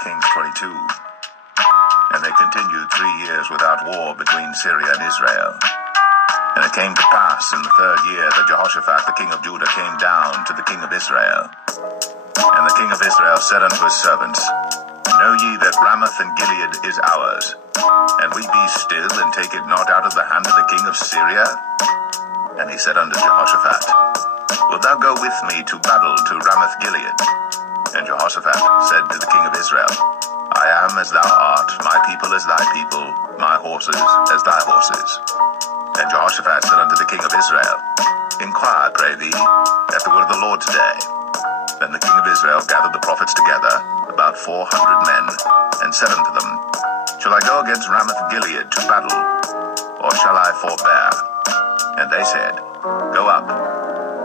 Kings 22. And they continued 3 years without war between Syria and Israel. And it came to pass in the 3rd year that Jehoshaphat the king of Judah came down to the king of Israel. And the king of Israel said unto his servants, Know ye that Ramoth and Gilead is ours, and we be still, and take it not out of the hand of the king of Syria? And he said unto Jehoshaphat, Wilt thou go with me to battle to Ramoth Gilead? And Jehoshaphat said to the king of Israel, I am as thou art, my people as thy people, my horses as thy horses. And Jehoshaphat said unto the king of Israel, Inquire, pray thee, at the word of the Lord today. Then the king of Israel gathered the prophets together, about 400 men, and said unto them, Shall I go against Ramoth Gilead to battle, or shall I forbear? And they said, Go up,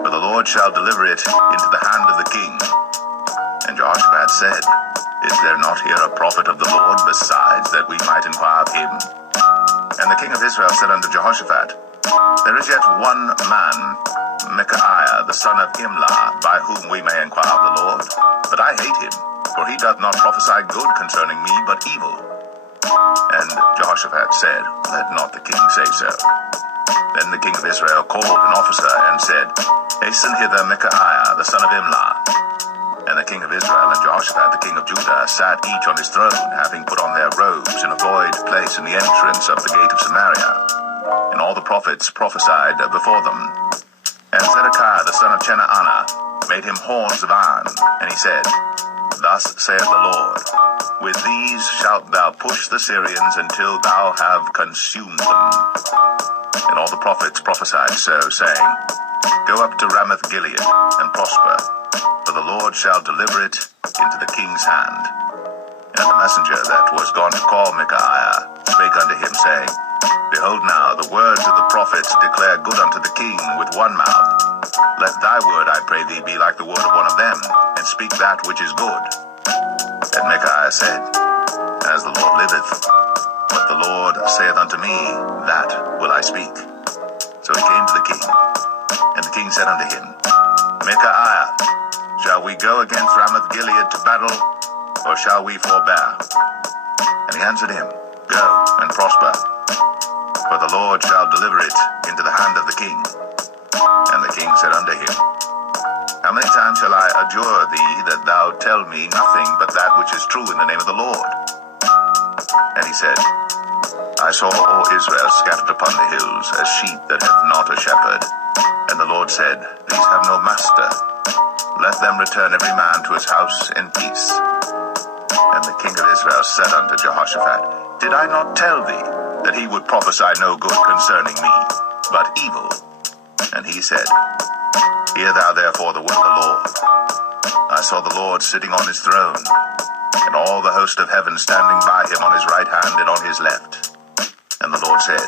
for the Lord shall deliver it into the hand of the king. And Jehoshaphat said, Is there not here a prophet of the Lord besides, that we might inquire of him? And the king of Israel said unto Jehoshaphat, There is yet one man, Micaiah, the son of Imlah, by whom we may inquire of the Lord. But I hate him, for he doth not prophesy good concerning me, but evil. And Jehoshaphat said, Let not the king say so. Then the king of Israel called an officer and said, Hasten hither Micaiah, the son of Imlah. And the king of Israel and Jehoshaphat the king of Judah sat each on his throne, having put on their robes in a void place in the entrance of the gate of Samaria. And all the prophets prophesied before them. And Zedekiah the son of Chenaanah made him horns of iron, and he said, Thus saith the Lord, With these shalt thou push the Syrians until thou have consumed them. And all the prophets prophesied so, saying, Go up to Ramoth Gilead, and prosper, for the Lord shall deliver it into the king's hand. And the messenger that was gone to call Micaiah spake unto him, saying, Behold now, the words of the prophets declare good unto the king with one mouth. Let thy word, I pray thee, be like the word of one of them, and speak that which is good. And Micaiah said, As the Lord liveth, what the Lord saith unto me, that will I speak. So he came to the king, and the king said unto him, Micaiah, shall we go against Ramoth Gilead to battle, or shall we forbear? And he answered him, Go and prosper, for the Lord shall deliver it into the hand of the king. And the king said unto him, How many times shall I adjure thee that thou tell me nothing but that which is true in the name of the Lord? And he said, I saw all Israel scattered upon the hills, as sheep that have not a shepherd. And the Lord said, These have no master. Let them return every man to his house in peace. And the king of Israel said unto Jehoshaphat, Did I not tell thee that he would prophesy no good concerning me, but evil? And he said, Hear thou therefore the word of the Lord. I saw the Lord sitting on his throne, and all the host of heaven standing by him on his right hand and on his left. And the Lord said,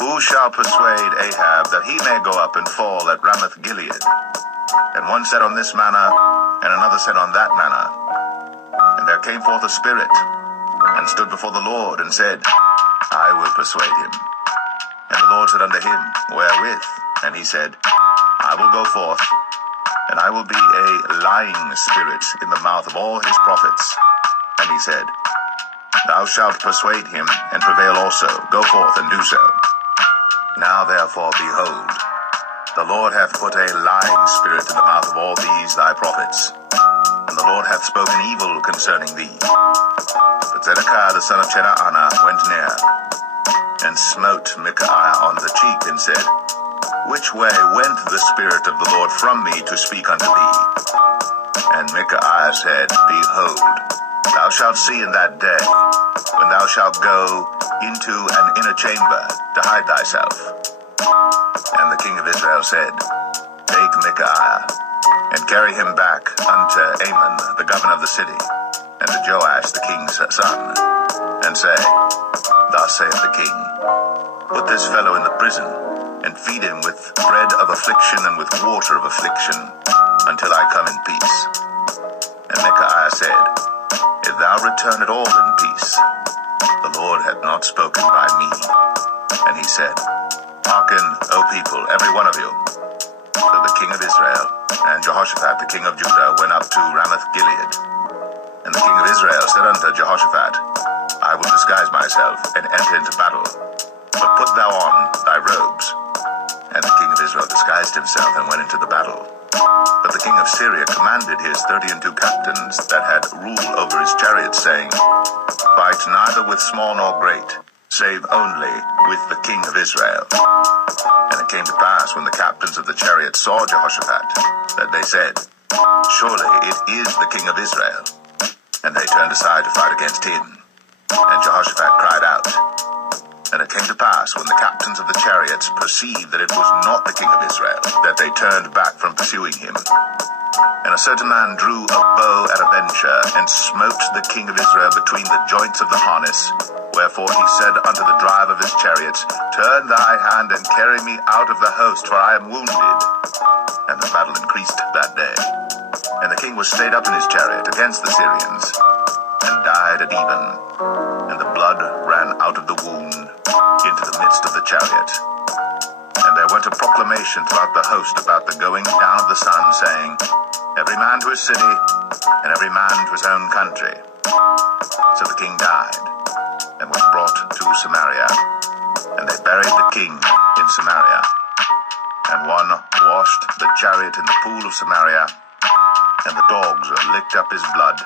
Who shall persuade Ahab that he may go up and fall at Ramoth Gilead? And one said on this manner, and another said on that manner. And there came forth a spirit, and stood before the Lord, and said, I will persuade him. And the Lord said unto him, Wherewith? And he said, I will go forth, and I will be a lying spirit in the mouth of all his prophets. And he said, Thou shalt persuade him, and prevail also. Go forth and do so. Now therefore, behold, the Lord hath put a lying spirit in the mouth of all these thy prophets, and the Lord hath spoken evil concerning thee. But Zedekiah the son of Chenaanah went near, and smote Micaiah on the cheek, and said, Which way went the Spirit of the Lord from me to speak unto thee? And Micaiah said, Behold, thou shalt see in that day, when thou shalt go into an inner chamber to hide thyself. And the king of Israel said, Take Micaiah, and carry him back unto Amon, the governor of the city, and to Joash the king's son, and say, Thus saith the king, Put this fellow in the prison, and feed him with bread of affliction and with water of affliction, until I come in peace. And Micaiah said, If thou return at all in peace, the Lord hath not spoken by me. And he said, Hearken, O people, every one of you. So the king of Israel and Jehoshaphat the king of Judah went up to Ramoth Gilead. And the king of Israel said unto Jehoshaphat, I will disguise myself and enter into battle, but put thou on thy robes. And the king of Israel disguised himself and went into the battle. But the king of Syria commanded his 32 captains that had rule over his chariots, saying, Fight neither with small nor great, save only with the king of Israel. And it came to pass, when the captains of the chariots saw Jehoshaphat, that they said, Surely it is the king of Israel. And they turned aside to fight against him. And Jehoshaphat cried out. And it came to pass, when the captains of the chariots perceived that it was not the king of Israel, that they turned back from pursuing him. And a certain man drew a bow at a venture, and smote the king of Israel between the joints of the harness. Wherefore he said unto the driver of his chariots, Turn thy hand and carry me out of the host, for I am wounded. And the battle increased that day. And the king was stayed up in his chariot against the Syrians, and died at even. And the blood ran out of the wound into the midst of the chariot. And there went a proclamation throughout the host about the going down of the sun, saying, Every man to his city, and every man to his own country. So the king died, and was brought to Samaria. And they buried the king in Samaria. And one washed the chariot in the pool of Samaria, and the dogs licked up his blood.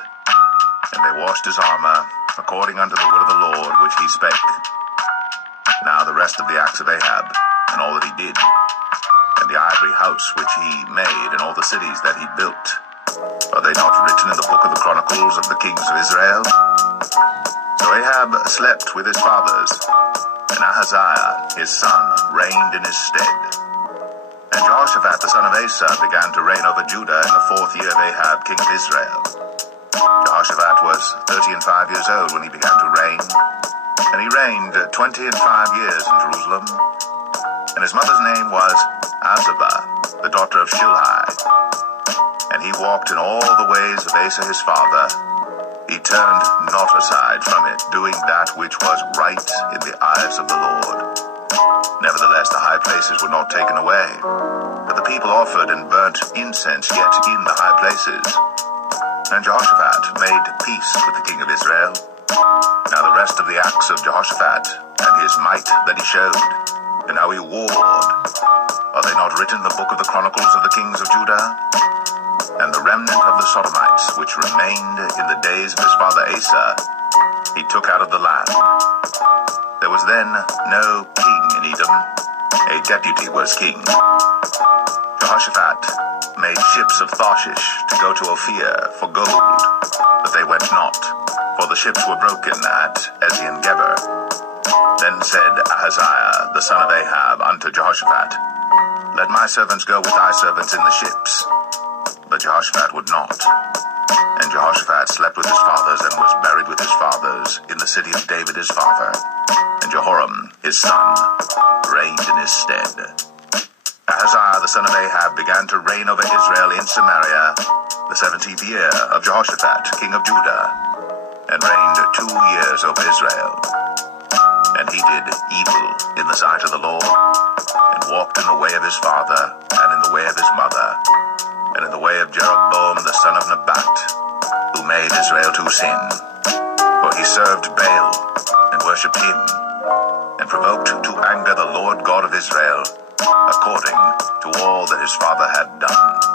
And they washed his armor, according unto the word of the Lord, which he spake. Now the rest of the acts of Ahab, and all that he did, and the ivory house which he made, and all the cities that he built, are they not written in the book of the Chronicles of the kings of Israel? So Ahab slept with his fathers, and Ahaziah his son reigned in his stead. And Jehoshaphat the son of Asa began to reign over Judah in the 4th year of Ahab king of Israel. Jehoshaphat was 35 years old when he began to reign, and he reigned 25 years in Jerusalem. And his mother's name was Azubah, the daughter of Shilhi. And he walked in all the ways of Asa his father. He turned not aside from it, doing that which was right in the eyes of the Lord. Nevertheless, the high places were not taken away, but the people offered and burnt incense yet in the high places. And Jehoshaphat made peace with the king of Israel. Now the rest of the acts of Jehoshaphat, and his might that he showed, and how he warred, are they not written in the book of the Chronicles of the kings of Judah? And the remnant of the Sodomites, which remained in the days of his father Asa, he took out of the land. There was then no king in Edom, a deputy was king. Jehoshaphat made ships of Tarshish to go to Ophir for gold, but they went not, for the ships were broken at Ezion-Geber. Then said Ahaziah the son of Ahab unto Jehoshaphat, Let my servants go with thy servants in the ships. But Jehoshaphat would not. And Jehoshaphat slept with his fathers, and was buried with his fathers in the city of David his father. And Jehoram his son reigned in his stead. Ahaziah the son of Ahab began to reign over Israel in Samaria the 17th year of Jehoshaphat king of Judah, and reigned 2 years over Israel. And he did evil in the sight of the Lord, and walked in the way of his father, and in the way of his mother, and in the way of Jeroboam the son of Nebat, who made Israel to sin. For he served Baal, and worshipped him, and provoked to anger the Lord God of Israel, according to all that his father had done.